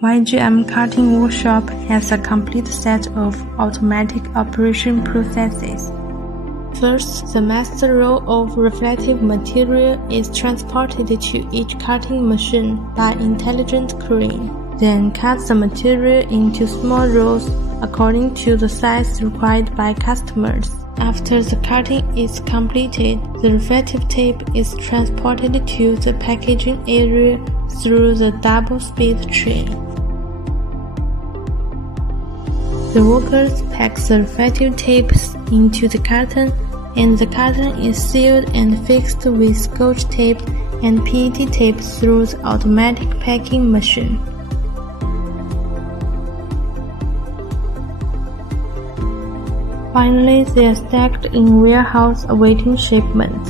YGM cutting workshop has a complete set of automatic operation processes. First, the master roll of reflective material is transported to each cutting machine by intelligent crane. Then cut the material into small rolls according to the size required by customers. After the cutting is completed, the reflective tape is transported to the packaging area through the double-speed train. The workers pack the reflective tapes into the carton, and the carton is sealed and fixed with Scotch tape and PET tape through the automatic packing machine. Finally, they are stacked in warehouse awaiting shipment.